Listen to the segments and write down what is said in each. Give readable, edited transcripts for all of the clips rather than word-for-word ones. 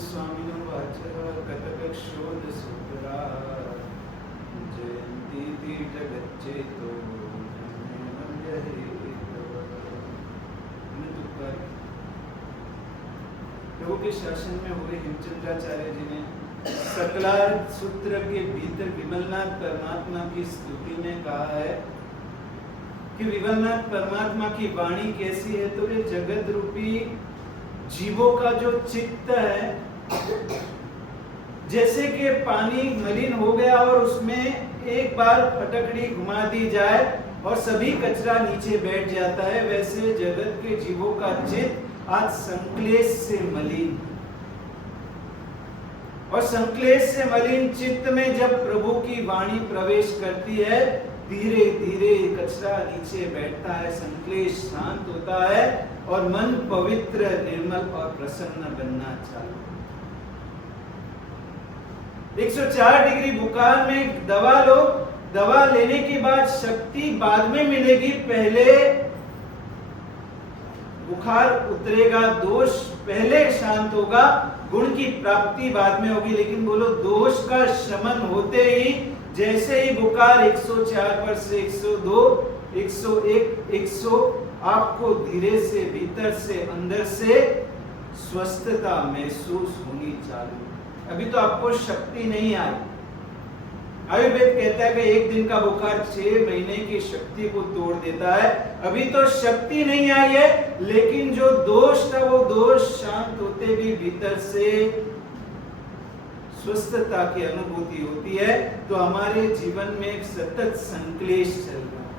स्वामिनो watch कतकक्षोदसूत्रा जयन्ती पीठगच्छेतो प्रभु के शासन में हुए हेमचंद्राचार्य जी ने सकलार्थ सूत्र के भीतर विमलनाथ परमात्मा की स्तुति में कहा है कि विमलनाथ परमात्मा की वाणी कैसी है, तो ये जगत रूपी जीवों का जो चित्त है, जैसे कि पानी मलिन हो गया और उसमें एक बार फटकड़ी घुमा दी जाए और सभी कचरा नीचे बैठ जाता है, वैसे जगत के जीवों का चित्त आज संक्लेश से मलिन, और संक्लेश से मलिन चित्त में जब प्रभु की वाणी प्रवेश करती है, धीरे धीरे कचरा नीचे बैठता है, संक्लेश शांत होता है और मन पवित्र, निर्मल और प्रसन्न बनना चालू। 104 डिग्री बुखार में दवा लो, दवा लेने के बाद शक्ति बाद में मिलेगी, पहले बुखार उतरेगा, दोष पहले शांत होगा, गुण की प्राप्ति बाद में होगी। लेकिन बोलो, दोष का शमन होते ही, जैसे ही बुखार 104 पर से 102, 101, 100 आपको धीरे से भीतर से अंदर से स्वस्थता महसूस होनी चालू। अभी तो आपको शक्ति नहीं आई। आयुर्वेद कहता है कि एक दिन का बुखार 6 महीने की शक्ति को तोड़ देता है। अभी तो शक्ति नहीं आई है, लेकिन जो दोष था वो दोष शांत होते भी भीतर से स्वस्थता की अनुभूति होती है। तो हमारे जीवन में एक सतत संक्लेश चल रहा है,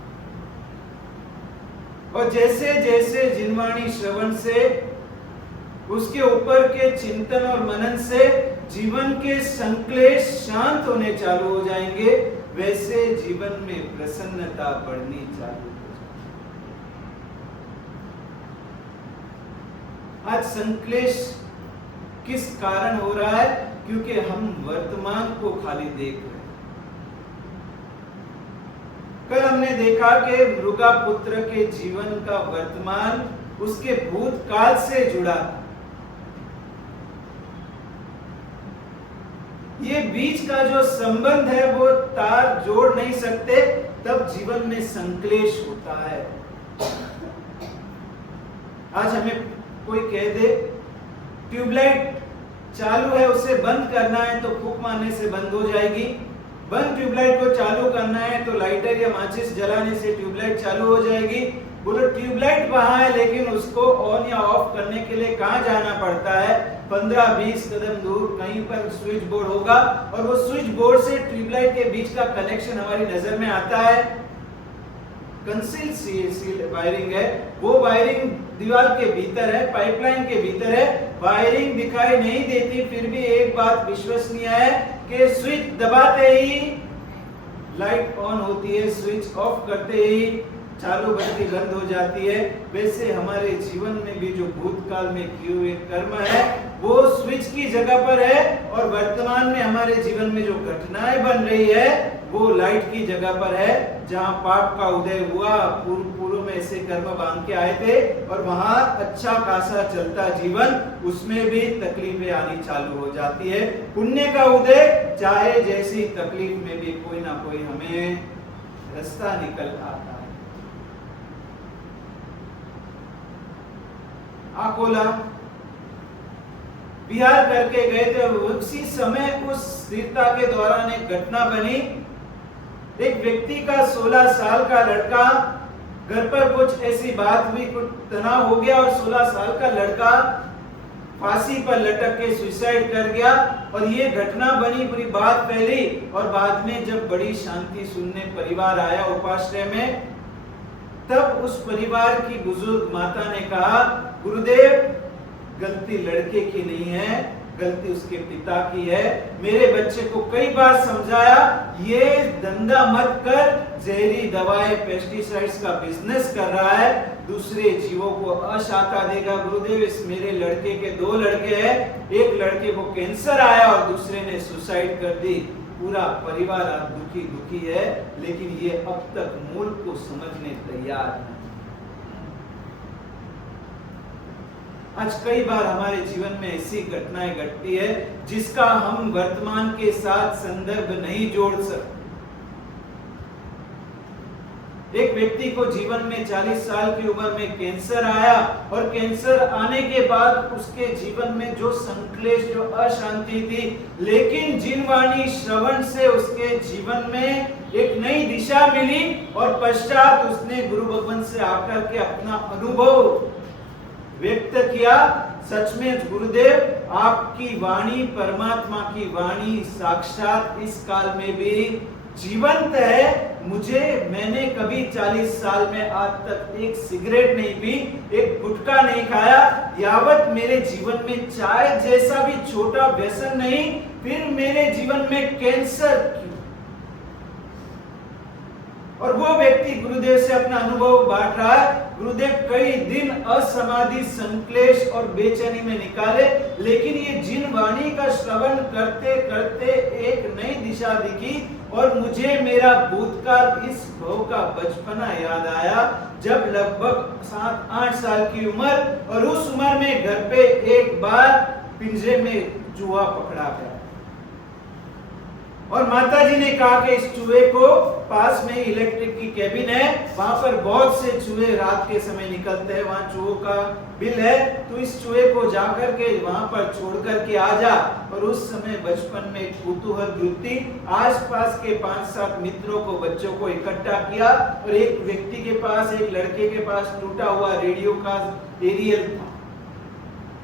और जैसे जैसे जिनवाणी श्रवण से, उसके ऊपर के चिंतन और मनन से जीवन के संक्लेश शांत होने चालू हो जाएंगे, वैसे जीवन में प्रसन्नता बढ़नी चालू हो जाएगी। आज संक्लेश किस कारण हो रहा है? क्योंकि हम वर्तमान को खाली देख रहे हैं। कल हमने देखा कि मृगा पुत्र के जीवन का वर्तमान उसके भूतकाल से जुड़ा था। ये बीच का जो संबंध है वो तार जोड़ नहीं सकते, तब जीवन में संक्लेश होता है। आज हमें कोई कह दे ट्यूबलाइट चालू है, उसे बंद करना है तो फूंक मारने से बंद हो जाएगी। बंद ट्यूबलाइट को चालू करना है तो लाइटर या माचिस जलाने से ट्यूबलाइट चालू हो जाएगी। बोलो, ट्यूबलाइट वहां है, लेकिन उसको ऑन या ऑफ करने के लिए कहां जाना पड़ता है? 15-20 कदम दूर कहीं पर स्विच बोर्ड होगा, और वो स्विच बोर्ड से ट्यूबलाइट के बीच का कनेक्शन हमारी नजर में आता है। कंसील वायरिंग है, वो वायरिंग दीवार के भीतर है, पाइपलाइन के भीतर है, वायरिंग दिखाई नहीं देती। फिर भी एक बात विश्वसनीय है कि स्विच दबाते ही लाइट ऑन होती है, स्विच ऑफ करते ही चालू बत्ती बंद हो जाती है। वैसे हमारे जीवन में भी जो भूतकाल में किए हुए कर्म है वो स्विच की जगह पर है, और वर्तमान में हमारे जीवन में जो घटनाएं बन रही है वो लाइट की जगह पर है। जहां पाप का उदय हुआ, पूर्व में ऐसे कर्म बांध के आए थे और वहां अच्छा खासा चलता जीवन, उसमें भी तकलीफें आनी चालू हो जाती है। पुण्य का उदय, चाहे जैसी तकलीफ में भी कोई ना कोई हमें रास्ता निकल आता है। अकोला बिहार करके गए थे, और उसी समय उस स्थिरता के दौरान एक घटना बनी। एक व्यक्ति का 16 साल का लड़का, घर पर कुछ ऐसी बात हुई, कुछ तनाव हो गया और 16 साल का लड़का फांसी पर लटक के सुसाइड कर गया। और ये घटना बनी, पूरी बात फैली, और बाद में जब बड़ी शांति सुनने परिवार आया उपाश्रय में, तब उस परिवार की बुजुर्ग माता ने कहा, गुरुदेव, गलती लड़के की नहीं है, गलती उसके पिता की है। मेरे बच्चे को कई बार समझाया, ये धंधा मत कर, जहरी दवाएं, पेस्टिसाइड्स का बिजनेस कर रहा है, दूसरे जीवों को अशांता देगा। गुरुदेव, इस मेरे लड़के के 2 लड़के हैं, एक लड़के को कैंसर आया और दूसरे ने सुसाइड कर दी। पूरा परिवार अब दुखी है, लेकिन ये अब तक मूल को समझने तैयार नहीं। आज कई बार हमारे जीवन में ऐसी घटनाएं घटती है जिसका हम वर्तमान के साथ संदर्भ नहीं जोड़ सकते। एक व्यक्ति को जीवन में 40 साल की उम्र में कैंसर आया और कैंसर आने के बाद उसके जीवन में जो संक्लेश, जो अशांति थी, लेकिन जिनवाणी श्रवण से उसके जीवन में एक नई दिशा मिली और पश्चात उसने गुरु भगवान से आकर के अपना अनुभव व्यक्त किया। सच में गुरुदेव आपकी वाणी, परमात्मा की वाणी साक्षात इस काल में भी जीवंत है। मैंने कभी 40 साल में आज तक एक सिगरेट नहीं पी, एक गुटखा नहीं खाया, यावत मेरे जीवन में चाय जैसा भी छोटा व्यसन नहीं, फिर मेरे जीवन में कैंसर क्यों? और वो व्यक्ति गुरुदेव से अपना अनुभव बांट रहा है। गुरुदेव कई दिन असमाधि, संक्लेश और बेचैनी में निकाले, लेकिन ये जिन वाणी का श्रवण करते करते एक नई दिशा दिखी और मुझे मेरा भूतकाल, इस भव का बचपना याद आया, जब लगभग 7-8 साल की उम्र, और उस उम्र में घर पे एक बार पिंजरे में चूहा पकड़ा गया और माताजी ने कहा कि इस चूहे को, पास में इलेक्ट्रिक की केबिन है, वहां पर बहुत से चूहे रात के समय निकलते हैं, वहां चूहों का बिल है, तो इस चूहे को जाकर के वहां पर छोड़ करके आ जा। और उस समय बचपन में कुतूहल वृत्ति, आसपास के 5-7 मित्रों को, बच्चों को इकट्ठा किया और एक व्यक्ति के पास, एक लड़के के पास टूटा हुआ रेडियो का एरियल था।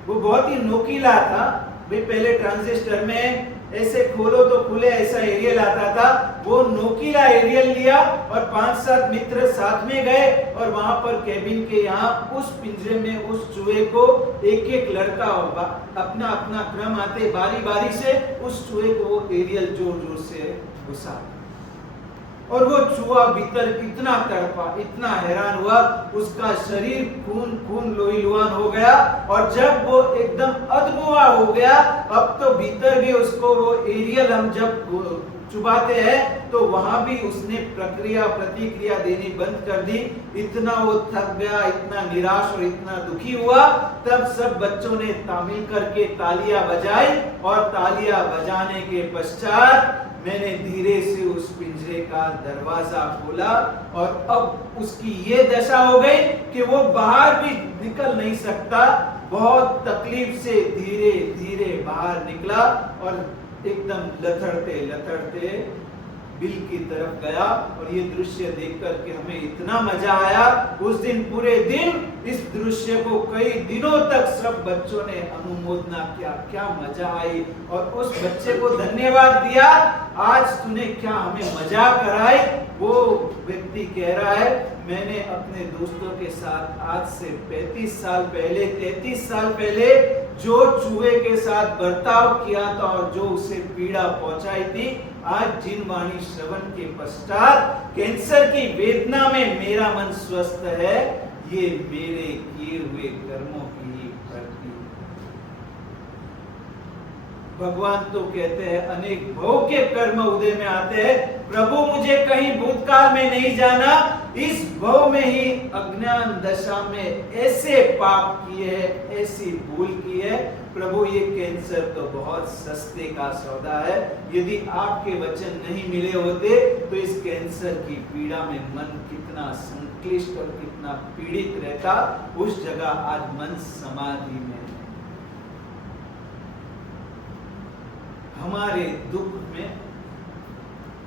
वो बहुत ही नोकीला था। वे पहले ट्रांजिस्टर में ऐसे खोलो तो खुले ऐसा एरियल आता था, वो नोकीला एरियल लिया और 5-7 मित्र साथ में गए और वहां पर केबिन के यहाँ उस पिंजरे में उस चूहे को एक एक लड़का अपना अपना क्रम आते बारी बारी से उस चूहे को वो एरियल जोर जोर से घुसा, और वो चूहा भीतर इतना तड़पा, इतना हैरान हुआ, उसका शरीर खून लोहीलुहान हो गया। और जब वो एकदम अधमुआ हो गया, अब तो भीतर भी उसको वो एरियल हम जब चुबाते हैं तो वहां भी उसने प्रतिक्रिया देनी बंद कर दी। इतना वो थक गया, इतना निराश और इतना दुखी हुआ। तब सब बच्चों ने तामिल करके तालियां बजाई और तालियां बजाने के पश्चात मैंने धीरे से उस पिंजरे का दरवाजा खोला और अब उसकी ये दशा हो गई कि वो बाहर भी निकल नहीं सकता। बहुत तकलीफ से धीरे धीरे बाहर निकला और एकदम लथड़ते लथड़ते बिल की तरफ गया। और ये दृश्य देख करके हमें इतना मजा आया, उस दिन पूरे दिन इस दृश्य को कई दिनों तक सब बच्चों ने अनुमोदना किया, क्या मजा आई, और उस बच्चे को धन्यवाद दिया, आज तूने क्या हमें मजा कराई। वो व्यक्ति कह रहा है, मैंने अपने दोस्तों के साथ आज से 35 साल पहले, 33 साल पहले जो चूहे के साथ बर्ताव किया था और जो उसे पीड़ा पहुंचाई थी, आज जिन वाणी श्रवण के पश्चात कैंसर की वेदना में मेरा मन स्वस्थ है, ये मेरे किए हुए कर्मों की ही प्रति। भगवान तो कहते हैं अनेक भव के कर्म उदय में आते हैं, प्रभु मुझे कहीं भूतकाल में नहीं जाना, इस भव में ही अज्ञान दशा में ऐसे पाप किए हैं, ऐसी भूल की है। प्रभु ये कैंसर तो बहुत सस्ते का सौदा है, यदि आपके वचन नहीं मिले होते तो इस कैंसर की पीड़ा में मन कितना संक्लिष्ट और कितना पीड़ित रहता। उस जगह आज मन समाधि में है। हमारे दुख में,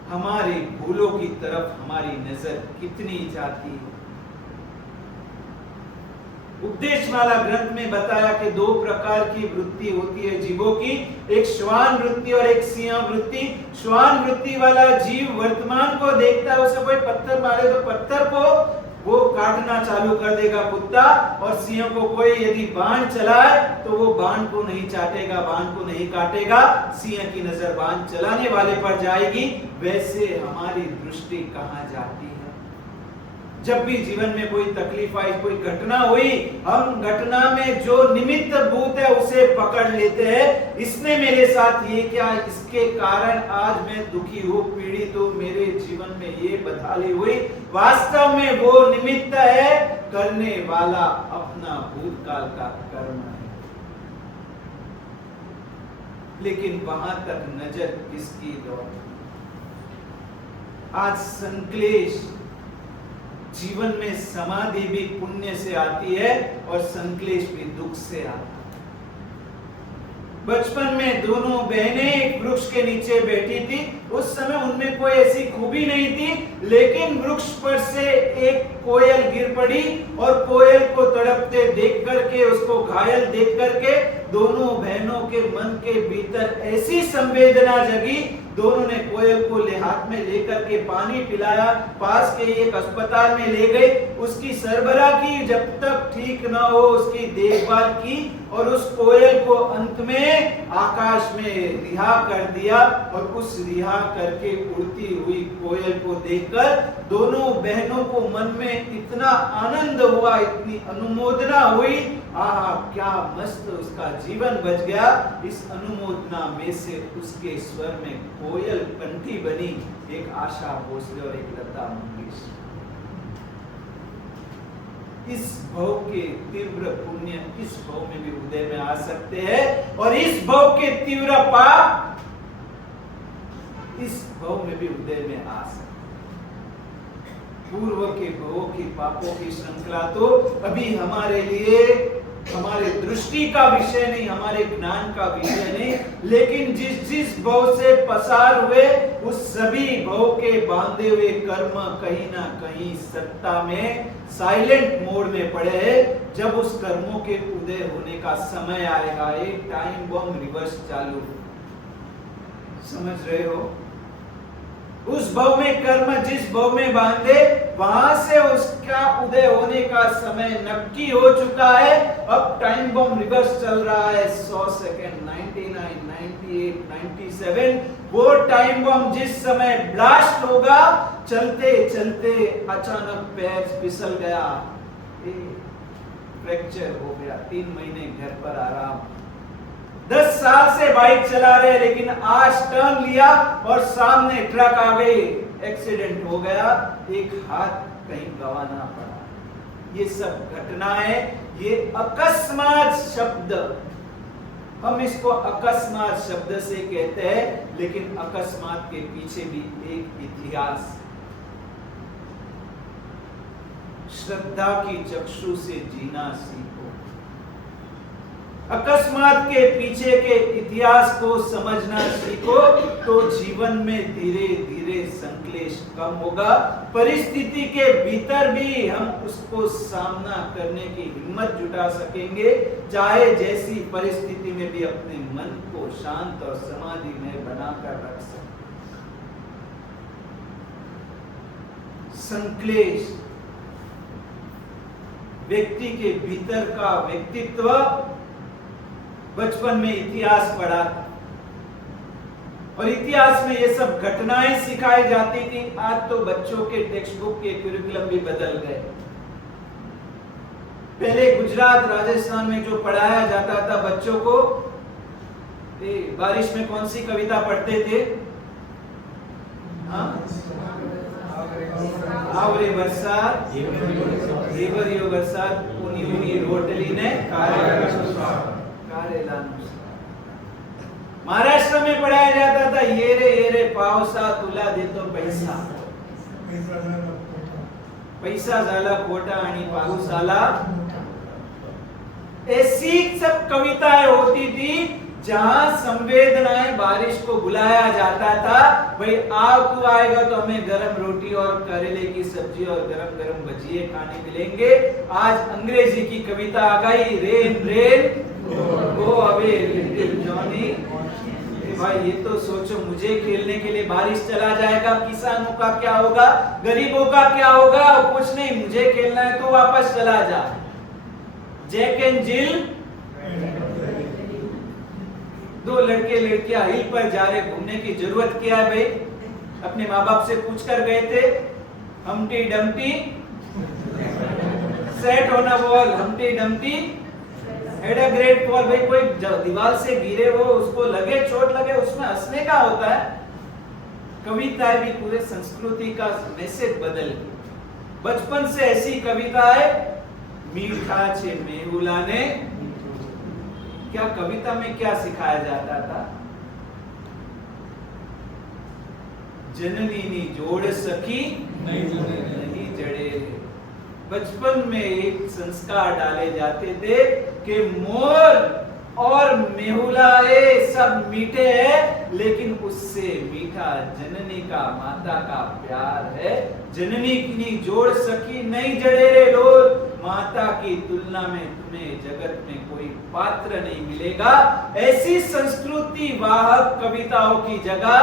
हमारी भूलों की तरफ हमारी नजर कितनी जाती है। उपदेशमाला ग्रंथ में बताया कि 2 प्रकार की वृत्ति होती है जीवों की, एक श्वान वृत्ति और एक सिंह वृत्ति। श्वान वृत्ति वाला जीव वर्तमान को देखता है, उसे कोई पत्थर मारे तो पत्थर को वो काटना चालू कर देगा कुत्ता, और सिंह को कोई यदि बाण चलाए तो वो बाण को नहीं चाटेगा, बाण को नहीं काटेगा, सिंह की नजर बाण चलाने वाले पर जाएगी। वैसे हमारी दृष्टि कहां जाती है? जब भी जीवन में कोई तकलीफ आई, कोई घटना हुई, हम घटना में जो निमित्त भूत है उसे पकड़ लेते हैं। इसने मेरे साथ ये क्या, इसके कारण आज मैं दुखी हूँ, पीड़ित हूँ, मेरे जीवन में ये बदहाली हुई। वास्तव में वो निमित्त है करने वाला अपना भूतकाल का कर्म है। लेकिन वहां तक नजर किसकी दौड़ती? आज संक्लेश जीवन में, समाधि भी पुण्य से आती है और संक्लेश भी दुख से आता है। बचपन में दोनों बहनें एक वृक्ष के नीचे बैठी थी। उस समय उनमें कोई ऐसी खूबी नहीं थी, लेकिन वृक्ष पर से एक कोयल गिर पड़ी और कोयल को तड़पते देख करके, उसको घायल देख करके दोनों बहनों के मन के भीतर ऐसी संवेदना जगी। दोनों ने कोयल को हाथ में लेकर के पानी पिलाया, पास के एक अस्पताल में ले गए, उसकी सरबराह की, जब तक ठीक ना हो उसकी देखभाल की और उस कोयल को अंत में आकाश में रिहा कर दिया। और उस रिहा करके उड़ती हुई कोयल को देखकर दोनों बहनों को मन में इतना आनंद हुआ, इतनी अनुमोदना हुई, आहा क्या मस्त उसका जीवन बच गया। इस अनुमोदना में से उसके स्वर में कोयल कंठी बनी, एक आशा भोसले और एक लता मंगेशकर। इस भव के तीव्र पुण्य इस भव में भी उदय में आ सकते हैं और इस भव के तीव्र पाप इस भव में भी उदय में आ सकते हैं। पूर्व के भवों की पापों की श्रृंखला तो अभी हमारे लिए, हमारे दृष्टि का विषय नहीं, हमारे ज्ञान का विषय नहीं, लेकिन जिस जिस भव से पसार हुए उस सभी भव के बांधे हुए कर्म कहीं ना कहीं सत्ता में साइलेंट मोड में पड़े हैं। जब उस कर्मों के उदय होने का समय आएगा, एक टाइम बम रिवर्स चालू, समझ रहे हो? उस भव में कर्म जिस भव में बांधे, वहां से उसका उदय होने का समय नक्की हो चुका है। अब टाइम बम रिवर्स चल रहा है, 100 सेकेंड, 99, 98, 97। वो टाइम बम जिस समय ब्लास्ट होगा, चलते चलते अचानक पैर फिसल गया, फ्रैक्चर हो गया, 3 महीने घर पर आराम। 10 साल से बाइक चला रहे, लेकिन आज टर्न लिया और सामने ट्रक आ गई, एक्सीडेंट हो गया, एक हाथ कहीं गंवाना पड़ा। ये सब घटनाएं, ये अकस्मात शब्द, हम इसको अकस्मात शब्द से कहते हैं, लेकिन अकस्मात के पीछे भी एक इतिहास। श्रद्धा की चक्षु से जीना सीखो। अकस्मात के पीछे के इतिहास को समझना सीखो तो जीवन में धीरे धीरे संक्लेश कम होगा। परिस्थिति के भीतर भी हम उसको सामना करने की हिम्मत जुटा सकेंगे, चाहे जैसी परिस्थिति में भी अपने मन को शांत और समाधि में बनाकर रख सकें। संक्लेश व्यक्ति के भीतर का व्यक्तित्व, बचपन में इतिहास पढ़ा था और इतिहास में ये सब घटनाएं सिखाई जाती थी। आज तो बच्चों के टेक्स्ट बुक के करिकुलम भी बदल गए। पहले गुजरात, राजस्थान में जो पढ़ाया जाता था बच्चों को, बारिश में कौन सी कविता पढ़ते थे? आवरे बरसात, हेवरियो बरसात, ऊनी ऊनी रोटली ने महाराष्ट्र में पढ़ाया जाता था, ये रे पावसा तुला देतो पैसा, पैसा झाला खोटा आणि पाऊस आला। ऐसी सब कविताएं होती थी जहां संवेदनाएं बारिश को बुलाया जाता था। भाई आओ तू आएगा तो हमें गरम रोटी और करेले की सब्जी और गरम गरम भजिए खाने मिलेंगे। आज अंग्रेजी की कविता आ गई, rain rain go away little Johnny. भाई ये तो सोचो, मुझे खेलने के लिए बारिश चला जाएगा, किसानों का क्या होगा, गरीबों का क्या होगा? कुछ नहीं, मुझे खेलना है तो वापस चला जा। जैक एंड जिल, 2 लड़के लड़कियां हिल पर जा रहे, घूमने की जरूरत क्या है भाई? अपने माँ बाप से पूछकर गए थे, Humpty Dumpty set on a wall, Humpty Dumpty had a great fall. भाई कोई दीवार से गिरे हो, उसको लगे, चोट लगे, उसमें हंसने का होता है। कविताएं भी पूरे संस्कृति का मैसेज बदल गई। बचपन से ऐसी कविताएं मीठा छे मेहुला ने। क्या कविता में क्या सिखाया जाता था? जननी नी जोड़ सखी नहीं जड़े। बचपन में एक संस्कार डाले जाते थे कि मोर और मेहुलाए सब मीठे हैं, लेकिन उससे मीठा जननी का, माता का प्यार है। जननी की जोड़ सखी नहीं जड़े रे लोग। माता की तुलना में तुम्हें जगत में कोई पात्र नहीं मिलेगा। ऐसी संस्कृति वाहक कविताओं की जगह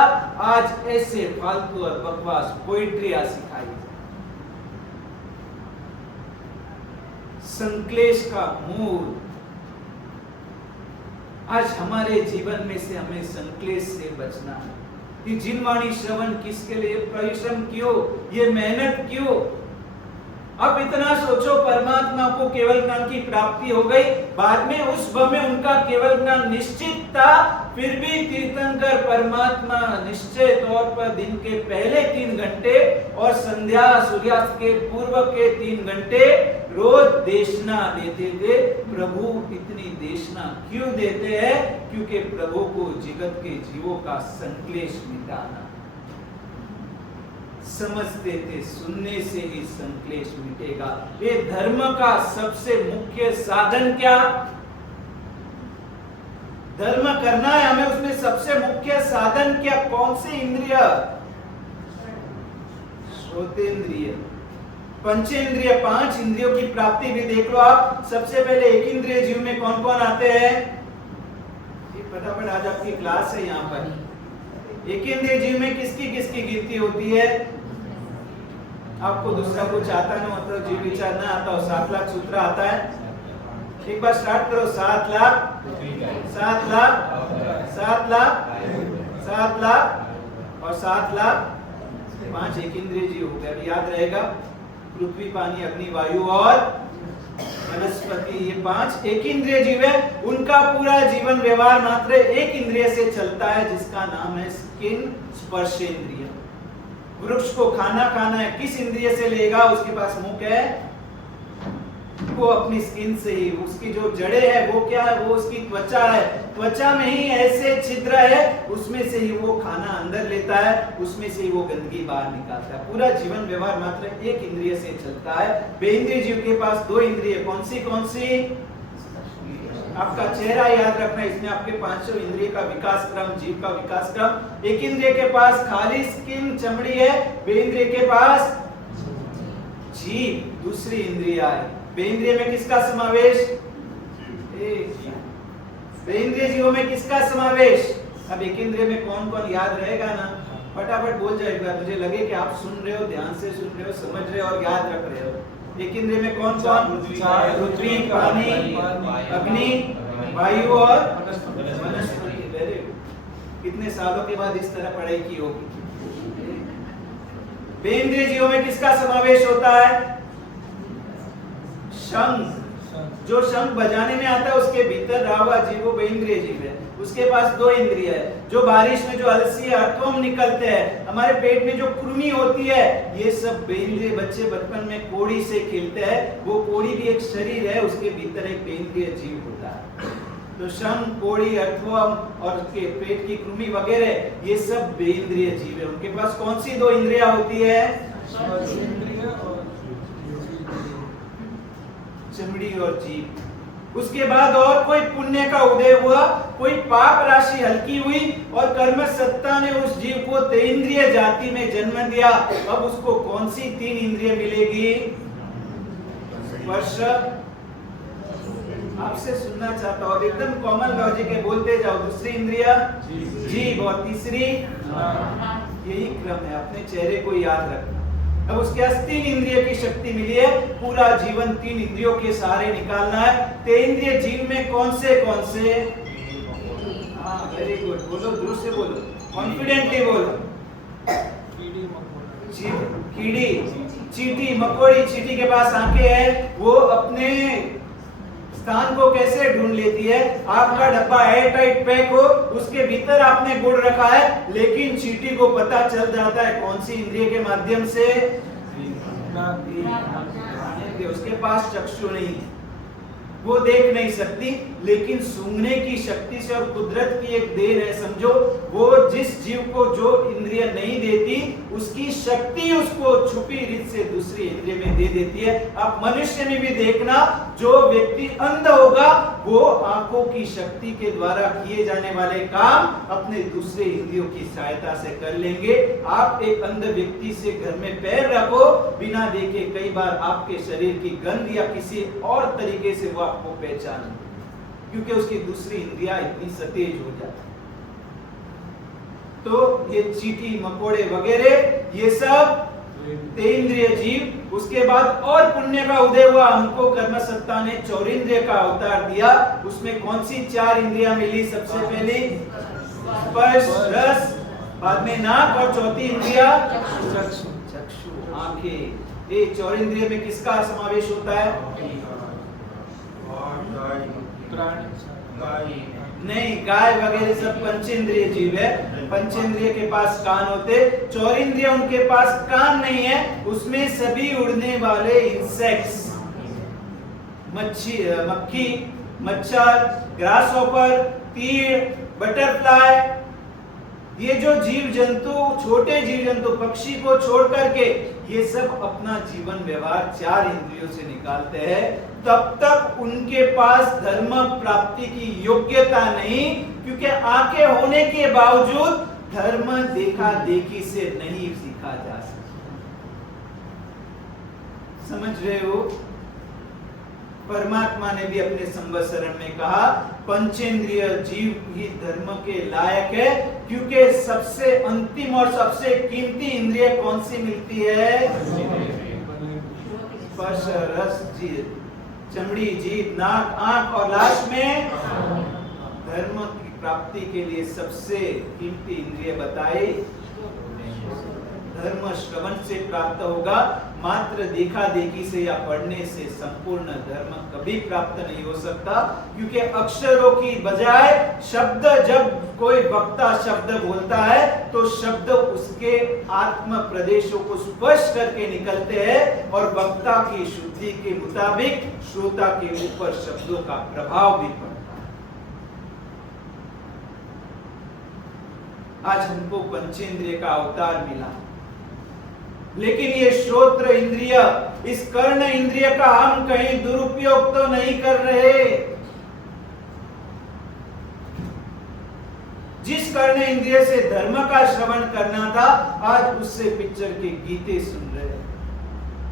आज ऐसे फालतू और बकवास पोइट्रिया सिखाई। संक्लेश का मूल आज हमारे जीवन में से हमें संक्लेश से बचना है। ये जिनवाणी श्रवण किसके लिए? परिश्रम क्यों? ये मेहनत क्यों? अब इतना सोचो, परमात्मा को केवल ज्ञान की प्राप्ति हो गई, बाद में उस भव में उनका केवल ज्ञान निश्चित था, फिर भी तीर्थंकर परमात्मा निश्चय तौर पर दिन के पहले 3 घंटे और संध्या सूर्यास्त के पूर्व के 3 घंटे रोज देशना देते थे। प्रभु इतनी देशना क्यों देते हैं? क्योंकि प्रभु को जगत के जीवों का संक्लेश मिटाना समझते थे। सुनने से ही संक्लेश मिटेगा। ये धर्म का सबसे मुख्य साधन क्या? धर्म करना है हमें, उसमें सबसे मुख्य साधन क्या? कौन सी इंद्रिय? श्रोतेंद्रिय, पंचेंद्रिय, 5 इंद्रियों की प्राप्ति भी देख लो आप। सबसे पहले एक इंद्रिय जीव में कौन कौन आते हैं? फटाफट आज आपकी क्लास है यहाँ पर। एक इंद्रिय जीव में किसकी किसकी गिनती होती है? आपको दूसरा कुछ आता ना, मतलब जीव विचार ना आता हो, 7 लाख सूत्र आता है। एक बार स्टार्ट करो। 7 लाख 7 लाख 7 लाख 7 लाख और 7 लाख 5 एक इंद्रिय जीव हो गया। याद रहेगा, पृथ्वी, पानी, अग्नि, वायु और वनस्पति, ये 5 एक इंद्रिय जीव है। उनका पूरा जीवन व्यवहार मात्र एक इंद्रिय से चलता है, जिसका नाम है स्किन, स्पर्शेंद्रिय। वृक्ष को खाना है, किस इंद्रिय से लेगा? उसके पास मुख है, वो अपनी स्किन से ही। उसकी जो जड़े है वो क्या है? वो उसकी त्वचा है। त्वचा में ही ऐसे छिद्र है, उसमें से ही वो खाना अंदर लेता है, उसमें से ही वो गंदगी बाहर निकालता है। पूरा जीवन व्यवहार मात्र एक इंद्रिय से चलता है। बेइंद्रिय जीव के पास 2 इंद्रिय। कौन सी? आपका चेहरा याद रखना, इसमें आपके 500 इंद्रिय का विकास क्रम, जीव का विकास क्रम। एक इंद्रिय के पास खाली स्किन, चमड़ी है। बेइंद्रिय के पास जीभ, दूसरी इंद्रिय है। बेइंद्रिय में किसका समावेश? बेइंद्रिय जीवों में किसका समावेश? अब एक इंद्रिय में कौन कौन याद रहेगा ना? फटाफट बोल जाओ एक बार, मुझे लगे कि आप सुन रहे हो, ध्यान से सुन रहे हो, समझ रहे हो और याद रख रहे हो। एक इंद्रिय में कौन कौन? पृथ्वी, पानी, अग्नि, वायु और वनस्पति। Very good. कितने सालों के बाद इस तरह पढ़ाई की होगी? बेइंद्रिय जीवों में किसका समावेश होता है? शंख। जो शंख बजाने में आता है, उसके भीतर रहा हुआ जीव वो बेइंद्रिय जीव है। उसके पास 2 इंद्रिय है। जो बारिश में जो अलसी अर्थवम निकलते हैं, हमारे पेट में जो कृमि होती है, ये सब बेइंद्रिय। बच्चे बचपन में कोड़ी से खेलते हैं, वो कोड़ी भी एक शरीर है, उसके भीतर एक बेइंद्रिय जीव होता है। तो शंख, कोड़ी, अर्थवम और उसके पेट की कृमि वगैरह, ये सब बेइंद्रिय जीव है। उनके पास कौन सी 2 इंद्रियां होती है? चमड़ी और जीभ। उसके बाद और कोई पुण्य का उदय हुआ, कोई पाप राशि हल्की हुई और कर्म सत्ता ने उस जीव को तेन्द्रिय जाति में जन्म दिया। अब उसको कौन सी 3 इंद्रिय मिलेगी? स्पर्श। आपसे सुनना चाहता हूं, एकदम कॉमन लॉजिक है, बोलते जाओ। दूसरी इंद्रिय जीभ और तीसरी, यही क्रम है। अपने चेहरे को याद रखना। अब उसके पास 3 इंद्रिय की शक्ति मिली है। पूरा जीवन 3 इंद्रियों के सहारे निकालना है। तेन्द्रिय जीव में कौन से? हाँ, वेरी गुड। बोलो, दूर से बोलो, कॉन्फिडेंटली बोलो। कीड़ी, चींटी, मकोड़ी। चींटी के पास आंखें हैं, वो अपने स्थान को कैसे ढूंढ लेती है? आपका डब्बा एयर टाइट पैक हो, उसके भीतर आपने गुड़ रखा है, लेकिन चींटी को पता चल जाता है। कौन सी इंद्रिय के माध्यम से? सकती है, उसके पास चक्षु नहीं है, वो देख नहीं सकती, लेकिन सूंघने की शक्ति से, और कुदरत की एक देन है समझो, वो जिस जीव को जो इंद्रिय नहीं देती उसकी शक्ति उसको छुपी रीत से दूसरी इंद्रिय में दे देती है। आप मनुष्य में भी देखना, जो व्यक्ति अंध होगा वो आंखों की शक्ति के द्वारा किए जाने वाले काम अपने दूसरे इंद्रियों की सहायता से कर लेंगे। आप एक अंध व्यक्ति से घर में पैर रखो, बिना देखे कई बार आपके शरीर की गंध या किसी और तरीके से वो आपको पहचान, क्योंकि उसकी दूसरी इंद्रियां इतनी सतेज हो जाती। तो ये चींटी मकोड़े वगैरह ये सब तेंद्रिय जीव। उसके बाद और पुण्य का उदय हुआ, हमको कर्म सत्ता ने चौरिंद्रिय का अवतार दिया। उसमें कौन सी 4 इंद्रियां मिली? सबसे पहली स्पर्श रस, बाद में नाक, और चौथी इंद्रिया चक्षु आंखें। ये चौरिंद्रिय में किसका समावेश होता है? नहीं, गाय वगैरह सब पंचेंद्रिय जीव है। पंचेंद्रिय के पास कान होते, चौरिंद्रिय उनके पास कान नहीं है। उसमें सभी उड़ने वाले इंसेक्ट्स, मक्खी, मच्छर, ग्रासहॉपर, तीड़, बटरफ्लाई, ये जो जीव जंतु, छोटे जीव जंतु, पक्षी को छोड़ करके ये सब अपना जीवन व्यवहार 4 इंद्रियों से निकालते हैं। तब तक उनके पास धर्म प्राप्ति की योग्यता नहीं, क्योंकि आंखें होने के बावजूद धर्म देखा देखी से नहीं सीखा जा सकता। समझ रहे हो? परमात्मा ने भी अपने संवत्सरण में कहा पंचेंद्रिय जीव ही धर्म के लायक है, क्योंकि सबसे अंतिम और सबसे कीमती इंद्रिय कौन सी मिलती है? स्पर्श रस जीव, चमड़ी, जीभ, नाक, आंख, और लास्ट में धर्म की प्राप्ति के लिए सबसे कीमती इंद्रिय बताई धर्म श्रवण से प्राप्त होगा। मात्र देखा देखी से या पढ़ने से संपूर्ण धर्म कभी प्राप्त नहीं हो सकता, क्योंकि अक्षरों की बजाय शब्द, जब कोई वक्ता शब्द बोलता है तो शब्द उसके आत्म प्रदेशों को स्पर्श करके निकलते हैं, और वक्ता की शुद्धि के मुताबिक श्रोता के ऊपर शब्दों का प्रभाव भी पड़ता है। आज हमको पंचेंद्रिय का अवतार मिला, लेकिन ये श्रोत्र इंद्रिय, इस कर्ण इंद्रिय का हम कहीं दुरुपयोग तो नहीं कर रहे। जिस कर्ण इंद्रिय से धर्म का श्रवण करना था, आज उससे पिक्चर के गीते सुन रहे हैं।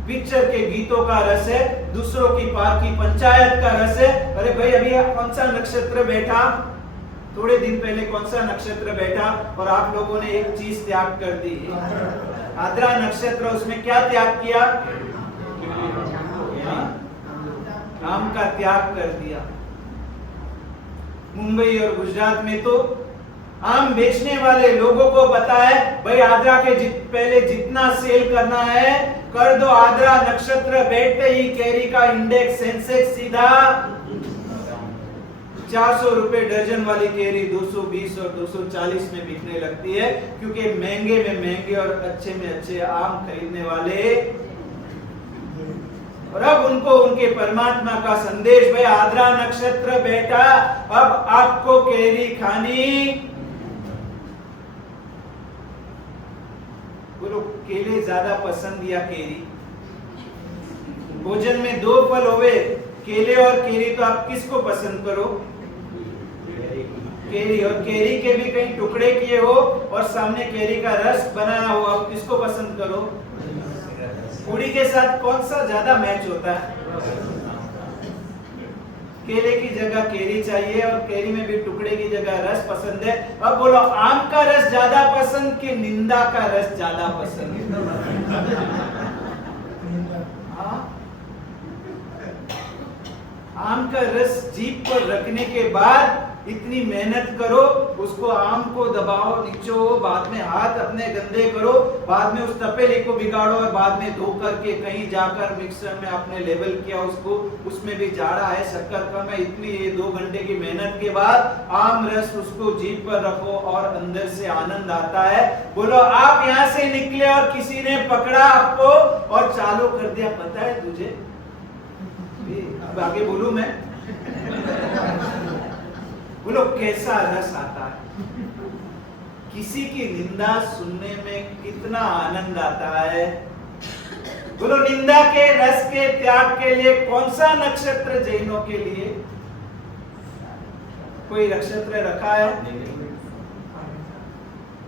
पिक्चर के गीतों का रस है, दूसरों की पार की पंचायत का रस है। अरे भाई, अभी कौन सा नक्षत्र बैठा, थोड़े दिन पहले कौन सा नक्षत्र बैठा, और आप लोगों ने एक चीज त्याग कर दी, आद्रा नक्षत्र। उसमें क्या त्याग किया? आम का त्याग कर दिया। मुंबई और गुजरात में तो आम बेचने वाले लोगों को पता है, भाई आद्रा के पहले जितना सेल करना है कर दो। आद्रा नक्षत्र बैठते ही कैरी का इंडेक्स सेंसेक्स सीधा 400 रुपए दर्जन वाली केरी 220 और 240 में बिकने लगती है, क्योंकि महंगे में महंगे और अच्छे में अच्छे आम खरीदने वाले। और अब उनको उनके परमात्मा का संदेश, भाई आद्रा नक्षत्र बेटा, अब आपको केरी खानी। बोलो, केले ज्यादा पसंद या केरी? भोजन में 2 फल होवे, केले और केरी, तो आप किसको पसंद करो? केरी। और केरी के भी कहीं टुकड़े किए हो और सामने केरी का रस बनाया हो, आप किसको पसंद करो? पूरी के साथ कौन सा ज्यादा मैच होता है? केले की जगह केरी चाहिए, और केरी में भी टुकड़े की जगह रस पसंद है। अब बोलो, आम का रस ज्यादा पसंद कि निंदा का रस ज्यादा पसंद? आम का रस जीभ पर रखने के बाद इतनी मेहनत करो, उसको आम को दबाओ, निचो, बाद में हाथ अपने गंदे करो, बाद में उस तपेली को बिगाड़ो, और बाद में धो करके कहीं जाकर मिक्सर में आपने लेवल किया उसको, उसमें भी जाड़ा है, शक्कर कम है, इतनी 2 घंटे की मेहनत के बाद आम रस उसको जीभ पर रखो और अंदर से आनंद आता है। बोलो, आप यहाँ से निकले और किसी ने पकड़ा आपको और चालू कर दिया, पता है तुझे अब आगे बोलूं मैं? बोलो कैसा रस आता है, किसी की निंदा सुनने में कितना आनंद आता है। बोलो निंदा के रस के त्याग के लिए कौन सा नक्षत्र जैनों के लिए? कोई नक्षत्र रखा है?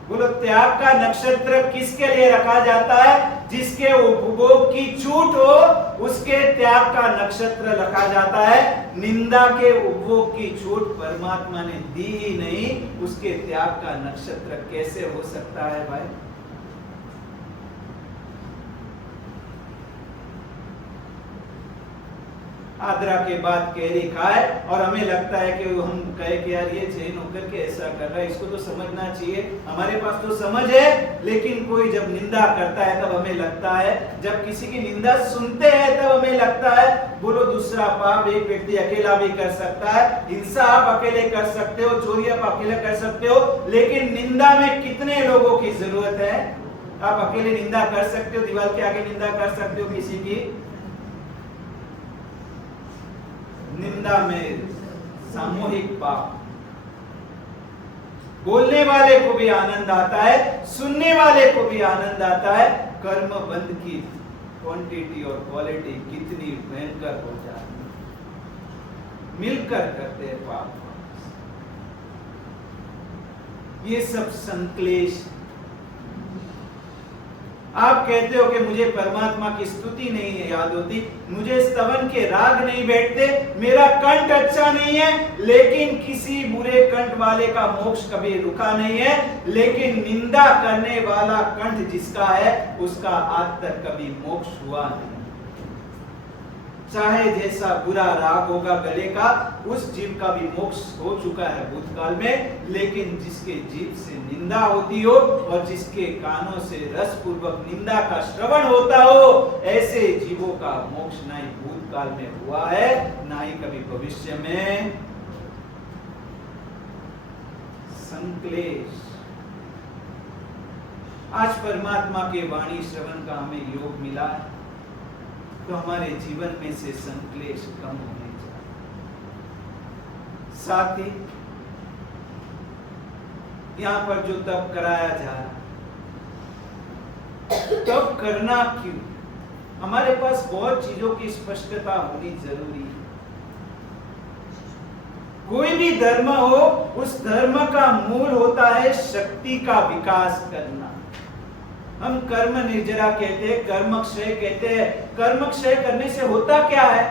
बोलो त्याग का नक्षत्र किसके लिए रखा जाता है? जिसके उपभोग की छूट हो उसके त्याग का नक्षत्र रखा जाता है। निंदा के उपभोग की छूट परमात्मा ने दी ही नहीं, उसके त्याग का नक्षत्र कैसे हो सकता है भाई? आद्रा के बाद कैरी खाए और हमें लगता है कि हम कहे कि यार ये जैन होकर के ऐसा कर रहा है, इसको तो समझना चाहिए, हमारे पास तो समझ है। लेकिन कोई जब निंदा करता है तब हमें लगता है, जब किसी की निंदा सुनते हैं तब हमें लगता है। बोलो दूसरा पाप एक व्यक्ति अकेला भी कर सकता है, हिंसा आप अकेले कर सकते हो, चोरी आप अकेले कर सकते हो, लेकिन निंदा में कितने लोगों की जरूरत है? आप अकेले निंदा कर सकते हो, दीवार के आगे निंदा कर सकते हो किसी की? निंदा में सामूहिक पाप। बोलने वाले को भी आनंद आता है, सुनने वाले को भी आनंद आता है। कर्म बंध की क्वांटिटी और क्वालिटी कितनी भयंकर हो जाती है, मिलकर करते हैं पाप। ये सब संक्लेश। आप कहते हो कि मुझे परमात्मा की स्तुति नहीं याद होती, मुझे स्तवन के राग नहीं बैठते, मेरा कंठ अच्छा नहीं है, लेकिन किसी बुरे कंठ वाले का मोक्ष कभी रुका नहीं है। लेकिन निंदा करने वाला कंठ जिसका है उसका आज तक कभी मोक्ष हुआ नहीं। चाहे जैसा बुरा राग होगा गले का, उस जीव का भी मोक्ष हो चुका है भूतकाल में। लेकिन जिसके जीव से निंदा होती हो और जिसके कानों से रस पूर्वक निंदा का श्रवण होता हो, ऐसे जीवों का मोक्ष ना ही भूतकाल में हुआ है, ना ही कभी भविष्य में। संक्लेश। आज परमात्मा के वाणी श्रवण का हमें योग मिला है, तो हमारे जीवन में से संक्लेश कम होने चाहिए। साथ ही यहां पर जो तप कराया जा रहा, तप करना क्यों? हमारे पास बहुत चीजों की स्पष्टता होनी जरूरी है। कोई भी धर्म हो, उस धर्म का मूल होता है शक्ति का विकास करना। हम कर्म निर्जरा कहते हैं, कर्मक्षय कहते हैं। कर्मक्षय करने से होता क्या है?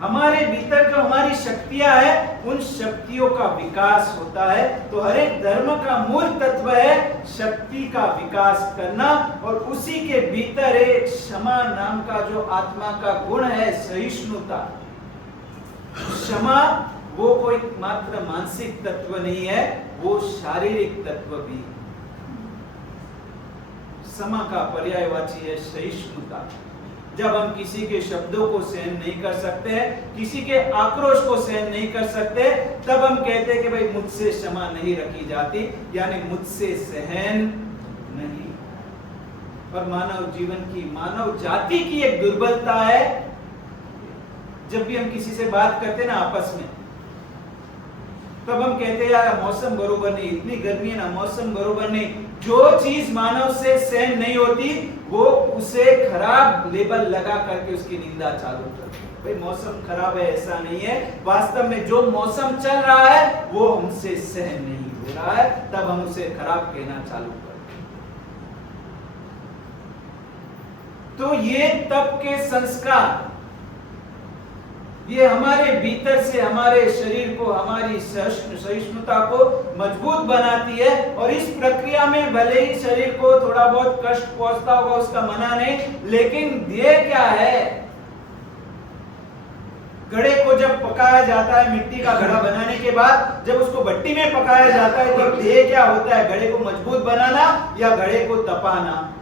हमारे भीतर जो हमारी शक्तियां हैं, उन शक्तियों का विकास होता है। तो हर एक धर्म का मूल तत्व है शक्ति का विकास करना, और उसी के भीतर एक क्षमा नाम का जो आत्मा का गुण है, सहिष्णुता। क्षमा वो कोई मात्र मानसिक तत्व नहीं है, वो शारीरिक तत्व भी है। क्षमा का पर्यायवाची है सहिष्णुता। जब हम किसी के शब्दों को सहन नहीं कर सकते, किसी के आक्रोश को सहन नहीं कर सकते, तब हम कहते हैं कि भाई मुझसे क्षमा नहीं रखी जाती, यानी मुझसे सहन नहीं। और मानव जीवन की, मानव जाति की एक दुर्बलता है, जब भी हम किसी से बात करते हैं ना आपस में, तब हम कहते हैं यार मौसम बरोबर नहीं, इतनी गर्मी है ना, मौसम बरोबर नहीं। जो चीज मानव से सहन नहीं होती, वो उसे खराब लेबल लगा करके उसकी निंदा चालू करते हैं। भाई मौसम खराब है, ऐसा नहीं है। वास्तव में जो मौसम चल रहा है वो हमसे सहन नहीं हो रहा है, तब हम उसे खराब कहना चालू करते हैं। तो ये तप के संस्कार, ये हमारे भीतर से हमारे शरीर को, हमारी सहिष्णुता को मजबूत बनाती है। और इस प्रक्रिया में भले ही शरीर को थोड़ा बहुत कष्ट पहुंचता होगा, उसका मना नहीं, लेकिन ध्येय क्या है? घड़े को जब पकाया जाता है, मिट्टी का घड़ा बनाने के बाद जब उसको भट्टी में पकाया जाता है, तो ध्येय क्या होता है? घड़े को मजबूत बनाना या घड़े को तपाना?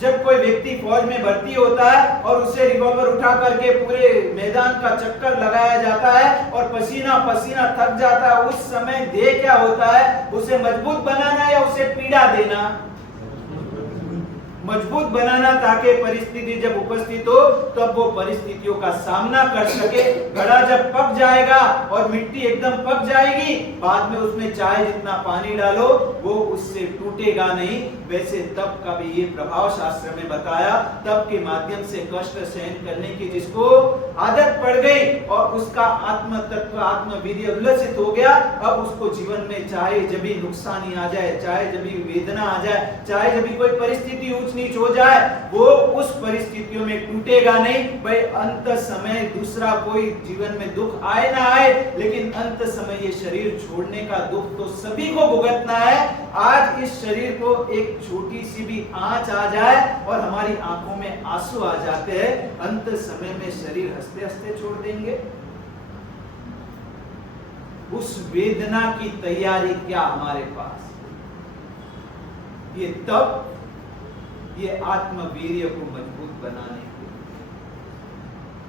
जब कोई व्यक्ति फौज में भर्ती होता है और उसे रिवॉल्वर उठा करके पूरे मैदान का चक्कर लगाया जाता है और पसीना पसीना थक जाता है, उस समय ध्येय क्या होता है? उसे मजबूत बनाना या उसे पीड़ा देना? मजबूत बनाना ताकि परिस्थिति जब उपस्थित हो तब वो परिस्थितियों का सामना कर सके। घड़ा जब पक जाएगा और मिट्टी एकदम पक जाएगी, बाद में उसमें चाहे जितना पानी डालो वो उससे टूटेगा नहीं। वैसे तप का भी ये प्रभाव शास्त्र में बताया। तप के माध्यम से कष्ट सहन करने की जिसको आदत पड़ गई और उसका आत्म तत्व आत्मवीर्य उल्लसित हो गया, अब उसको जीवन में चाहे जब भी नुकसानी आ जाए, चाहे जब भी वेदना आ जाए, चाहे जब भी कोई परिस्थिति ऊंच नीच हो जाए, वो उस परिस्थितियों में टूटेगा नहीं। भाई अंत समय दूसरा कोई जीवन में दुख आए ना आए, लेकिन अंत समय ये शरीर छोड़ने का दुख तो सभी को भुगतना है। आज इस शरीर को एक छोटी सी भी आंच आ जाए और हमारी आंखों में आंसू आ जाते हैं, अंत समय में शरीर हंसते हंसते छोड़ देंगे। उस वेदना की तैयारी क्या हमारे पास? ये तप, ये आत्मवीर्य को मजबूत बनाने के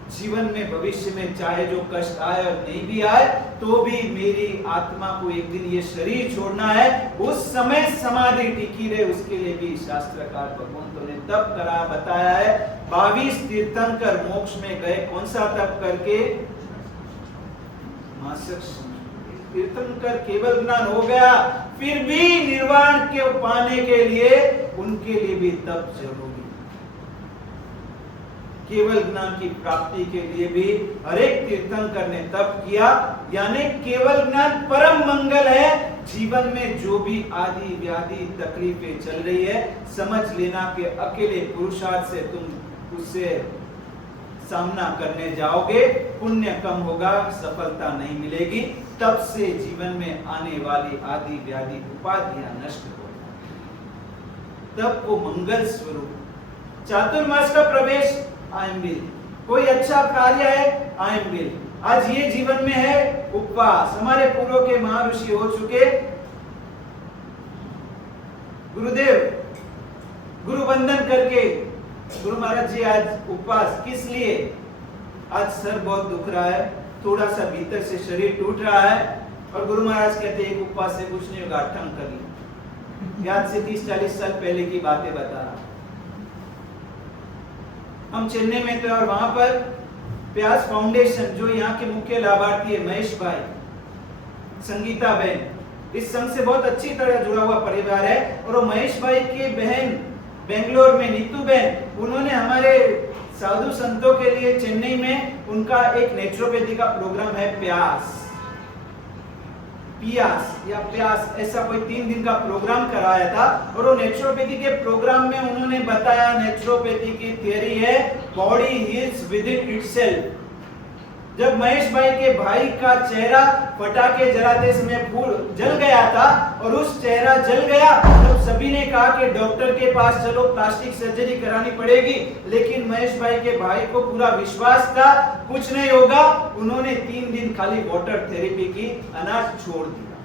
जीवन में भविष्य में चाहे जो कष्ट आए और नहीं भी आए तो भी मेरी आत्मा को एक दिन ये शरीर छोड़ना है, उस समय समाधि टिकी रहे, उसके लिए भी शास्त्रकार भगवंतों ने तप करा बताया है। 22 तीर्थंकर मोक्ष में गए, कौन सा तप करके? तीर्थंकर केवल ज्ञान हो गया, फिर भी निर्वाण के पाने के लिए उनके लिए भी तप जरूरी। केवल ज्ञान की प्राप्ति के लिए भी हर एक तीर्थंकर ने तप किया, यानी केवल ज्ञान परम मंगल है। जीवन में जो भी आदि व्याधि तकलीफें चल रही है, समझ लेना कि अकेले पुरुषार्थ से तुम उससे सामना करने जाओगे, पुण्य कम होगा, सफलता नहीं मिलेगी। तब से जीवन में आने वाली आदि व्याधि उपाधियां नष्ट हो जाती। तब को मंगल स्वरूप। चातुर्मास का प्रवेश, आई एम विल। कोई अच्छा कार्य है, आई एम विल। आज ये जीवन में है उपवास। हमारे पूर्व के महर्षि हो चुके, गुरुदेव गुरु वंदन करके, गुरु महाराज जी आज उपवास किस लिए? आज सर बहुत दुख रहा है, थोड़ा सा भीतर से शरीर टूट रहा है, और गुरु महाराज कहते हैं एक उपवास से कुछ नहीं होगा, अठंग कर ली। आज से 30-40 साल पहले की बातें बता रहा। हम चेन्नई में थे और वहां पर प्यास फाउंडेशन, जो यहाँ के मुख्य लाभार्थी है महेश भाई, संगीता बहन, इस संघ से बहुत अच्छी तरह जुड़ा हुआ परिवार है। और वो महेश भाई की बहन बेंगलोर में नीतू बहन, उन्होंने हमारे साधु संतों के लिए चेन्नई में उनका एक नेचुरोपैथी का प्रोग्राम है, प्यास या प्यास, ऐसा कोई 3 दिन का प्रोग्राम कराया था। और वो नेचुरोपैथी के प्रोग्राम में उन्होंने बताया, नेचुरोपैथी की थियरी है body heels with in itself. जब महेश भाई के भाई का चेहरा पटाखे जलाते समय जल गया था और उस चेहरा जल गया, तब सभी ने कहा कि डॉक्टर के पास चलो, प्लास्टिक सर्जरी करानी पड़ेगी। लेकिन महेश भाई के भाई को पूरा विश्वास था कुछ नहीं होगा। उन्होंने 3 दिन खाली वाटर थेरेपी की, अनाज छोड़ दिया,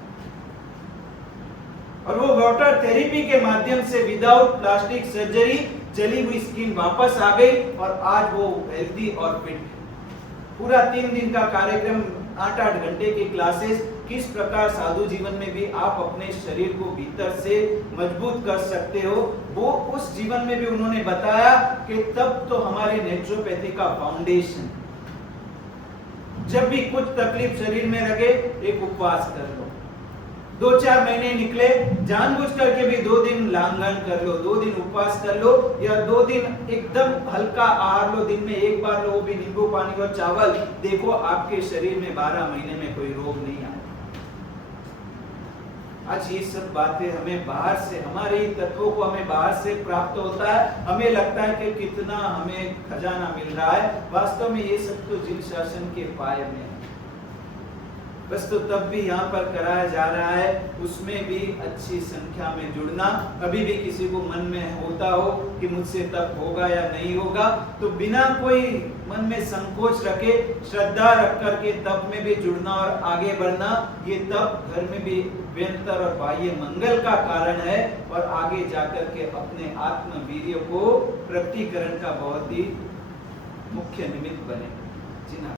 और वो वाटर थेरेपी के माध्यम से विदाउट प्लास्टिक सर्जरी जली हुई स्किन वापस आ गई और आज वो हेल्दी और फिट। पूरा 3 दिन का कार्यक्रम, 8-8 घंटे की क्लासेस, किस प्रकार साधु जीवन में भी आप अपने शरीर को भीतर से मजबूत कर सकते हो, वो उस जीवन में भी उन्होंने बताया कि तब तो हमारे नेचुरोपैथी का फाउंडेशन। जब भी कुछ तकलीफ शरीर में लगे, एक उपवास कर लो। 2-4 महीने निकले, जानबूझ करके भी 2 दिन लांघन कर लो, 2 दिन उपवास कर लो, या 2 दिन एकदम हल्का आहार लो, दिन में 1 बार लो, वो भी नींबू पानी और चावल। देखो आपके शरीर में 12 महीने में कोई रोग नहीं आए। आज ये सब बातें हमें बाहर से, हमारे तत्वों को हमें बाहर से प्राप्त होता है। हमें लगता है कि कितना हमें खजाना मिल रहा है, वास्तव में ये सब तो जिन शासन के पाए में है। बस तो तब भी यहाँ पर कराया जा रहा है, उसमें भी अच्छी संख्या में जुड़ना। अभी भी किसी को मन में होता हो कि मुझसे तप होगा या नहीं होगा, तो बिना कोई मन में संकोच रखे, श्रद्धा रख करके तप में भी जुड़ना और आगे बढ़ना। ये तप घर में भी व्यंतर और बाह्य मंगल का कारण है, और आगे जाकर के अपने आत्मवीर्य को प्रकटीकरण का बहुत ही मुख्य निमित्त बने। जी ना।